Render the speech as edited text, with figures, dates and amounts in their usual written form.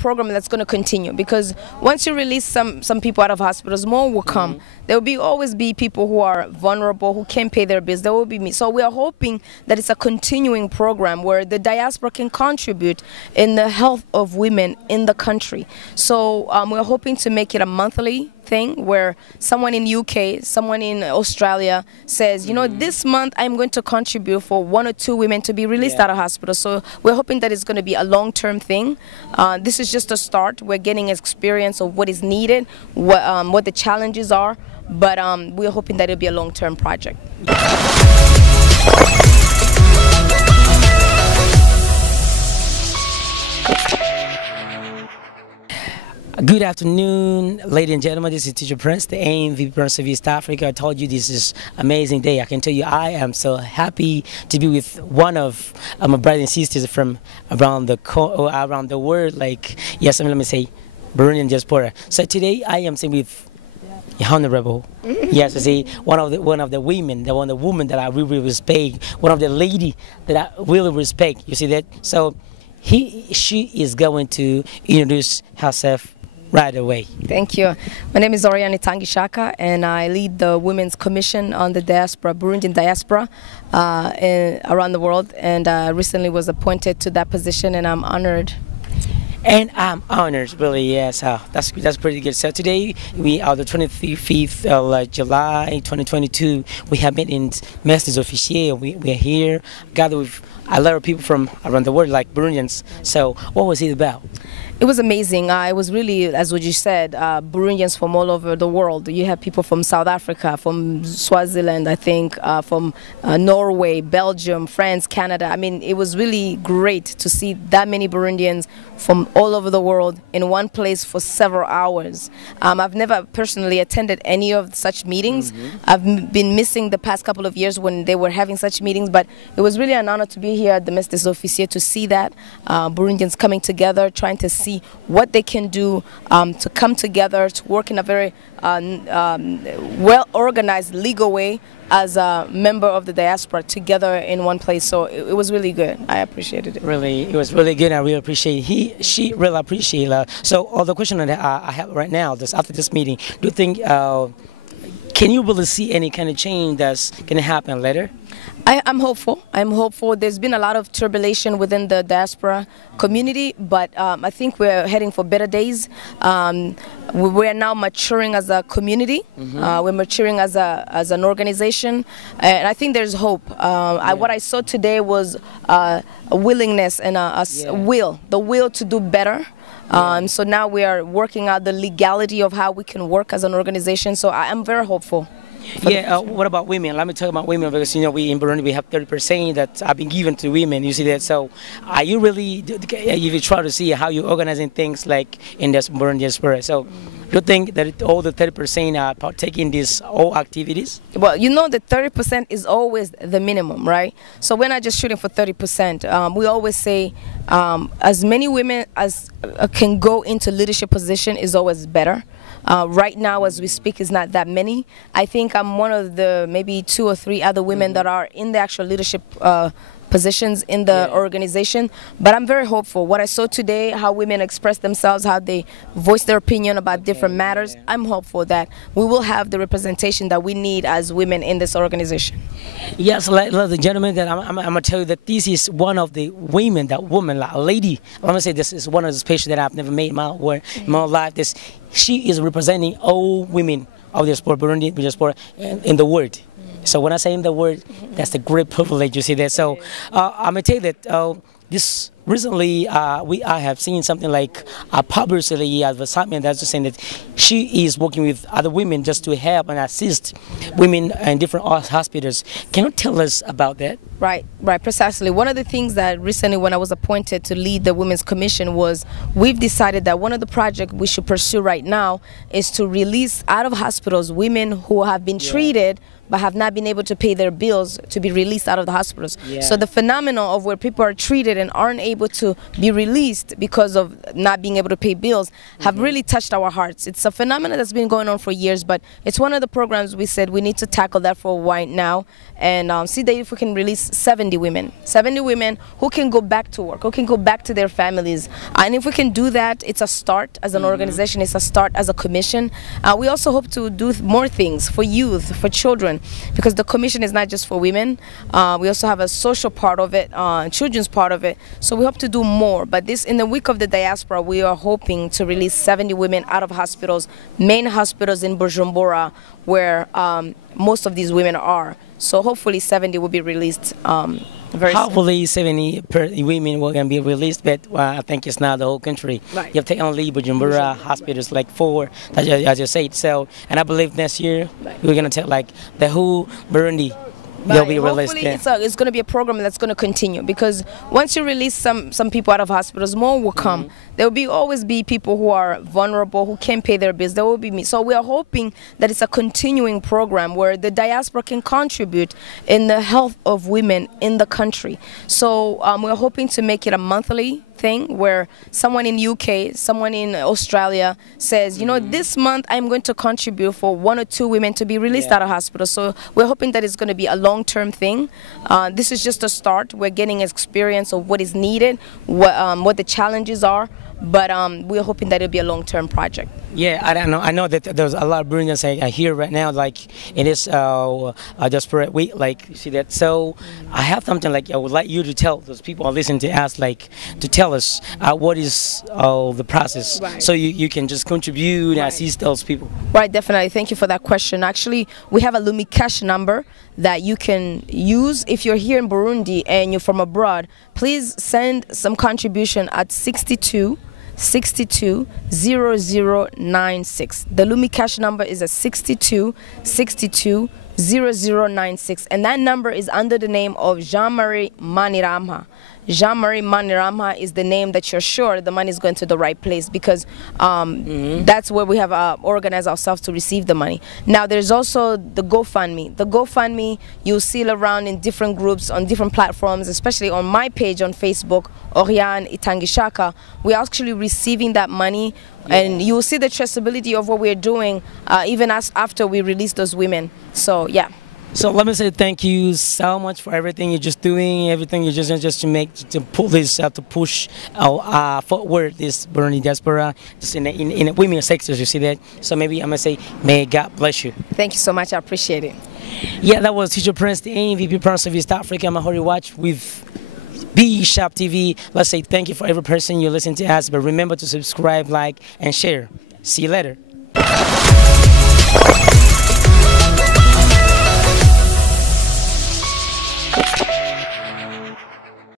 program that's going to continue, because once you release some people out of hospitals, more will come. There will always be people who are vulnerable, who can't pay their bills. There will be me. So we are hoping that it's a continuing program where the diaspora can contribute in the health of women in the country. So we're hoping to make it a monthly thing where someone in UK, someone in Australia says, you know, this month I'm going to contribute for 1 or 2 women to be released out of hospital. So we're hoping that it's going to be a long-term thing. This is just a start. We're getting experience of what is needed, what the challenges are, but we're hoping that it'll be a long-term project. Good afternoon, ladies and gentlemen. This is Teacher Prince, the AMV Prince of East Africa. I told you this is an amazing day. I can tell you I am so happy to be with one of my brothers and sisters from around the world. Like, yes, let me say, Burundian Diaspora. So today I am sitting with Honorable. Yes, I see one of the women, the woman that I really respect, one of the lady that I really respect. You see that? So she is going to introduce herself right away. Thank you. My name is Auriane Itangishaka, and I lead the Women's Commission on the Diaspora, Burundian Diaspora, around the world. And recently was appointed to that position, and I'm honored. And I'm honored, really, yes. That's pretty good. So today, we are the 25th of July 2022. We have met in Mestres Officiers. We are here, gathered with a lot of people from around the world, like Burundians. So what was it about? It was amazing. It was really, as what you said, Burundians from all over the world. You have people from South Africa, from Swaziland, I think, from Norway, Belgium, France, Canada. I mean, it was really great to see that many Burundians from all over the world in one place for several hours. I've never personally attended any of such meetings. I've been missing the past couple of years when they were having such meetings, but it was really an honor to be here at the Mestres Officiers to see that, Burundians coming together, trying to see what they can do to come together, to work in a very well-organized, legal way as a member of the diaspora together in one place. So it was really good. I appreciated it. Really, it was really good. I really appreciate she really appreciate it. So all the question that I have right now, after this meeting, do you think, can you really see any kind of change that's going to happen later? I'm hopeful. I'm hopeful. There's been a lot of turbulence within the diaspora community, but I think we're heading for better days. We're now maturing as a community. We're maturing as an organization, and I think there's hope. What I saw today was a willingness and the will to do better. So now we are working out the legality of how we can work as an organization. So I'm very hopeful. Yeah, what about women? Let me talk about women, because you know we in Burundi we have 30% that have been given to women. You see that? So are you really, if you try to see how you're organizing things like in this Burundi Diaspora, so do you think that all the 30% are partaking in these all activities? Well, you know that 30% is always the minimum, right? So we're not just shooting for 30%. We always say as many women as can go into leadership position is always better. Right now, as we speak, is not that many. I think I'm one of the maybe 2 or 3 other women that are in the actual leadership positions in the organization, but I'm very hopeful. What I saw today, how women express themselves, how they voice their opinion about different matters, I'm hopeful that we will have the representation that we need as women in this organization. Yes, ladies and gentlemen, that I'm going to tell you that this is one of the women, like a lady. Let me say this is one of the species that I've never made in my life. She is representing all women of the sport, Burundi diaspora, in the world. So when I say in the world, that's a great privilege, you see that. So I'm going to tell you that this recently I have seen something like a publicity advertisement that's just saying that she is working with other women just to help and assist women in different hospitals. Can you tell us about that? Right, precisely. One of the things that recently when I was appointed to lead the Women's Commission was we've decided that one of the projects we should pursue right now is to release out of hospitals women who have been treated but have not been able to pay their bills to be released out of the hospitals. Yeah. So the phenomenon of where people are treated and aren't able to be released because of not being able to pay bills have really touched our hearts. It's a phenomenon that's been going on for years, but it's one of the programs we said we need to tackle that for a while now and see that if we can release 70 women who can go back to work, who can go back to their families. And if we can do that, it's a start as an organization, it's a start as a commission. We also hope to do more things for youth, for children, because the commission is not just for women. We also have a social part of it, children's part of it. So we hope to do more. But this, in the week of the diaspora, we are hoping to release 70 women out of hospitals, main hospitals in Bujumbura, where most of these women are. So hopefully 70 will be released very soon. Hopefully 70 women will be released, but I think it's not the whole country. Right. You have taken only Bujumbura hospitals, like 4, as you said. So, and I believe next year we're going to take like the whole Burundi. They'll be released. Hopefully it's going to be a program that's going to continue, because once you release some people out of hospitals, more will come. There will always be people who are vulnerable, who can't pay their bills. There will be me. So we are hoping that it's a continuing program where the diaspora can contribute in the health of women in the country. So we're hoping to make it a monthly thing where someone in UK, someone in Australia says, you know, this month I'm going to contribute for 1 or 2 women to be released out of hospital. So we're hoping that it's going to be a long-term thing. This is just a start. We're getting experience of what is needed, what the challenges are, but we're hoping that it'll be a long-term project. Yeah, I don't know. I know that there's a lot of Burundians here right now, like it is Diaspora week, like you see that. So I have something like I would like you to tell those people who listen to us, like to tell us what is the process, so you can just contribute and assist those people. Right, definitely. Thank you for that question. Actually, we have a Lumi Cash number that you can use if you're here in Burundi and you're from abroad. Please send some contribution at 62 0096. The Lumi Cash number is a 62 0096, and that number is under the name of Jean-Marie Maniramha. Jean-Marie Maniramha is the name that you're sure the money is going to the right place, because that's where we have organized ourselves to receive the money. Now there's also the GoFundMe. The GoFundMe you'll see around in different groups on different platforms, especially on my page on Facebook, Auriane, Itangishaka. We're actually receiving that money, and you will see the traceability of what we're doing even after we release those women. So yeah. So let me say thank you so much for everything you're just doing, everything you're just to make, to pull this out, to push forward this Burundi diaspora, just in the women sectors, you see that. So maybe I'm going to say, may God bless you. Thank you so much. I appreciate it. Yeah, that was Teacher Prince, the MVP Prince of East Africa. I'm Mahori Watch with B-Shop TV. Let's say thank you for every person you listen to us, but remember to subscribe, like, and share. See you later.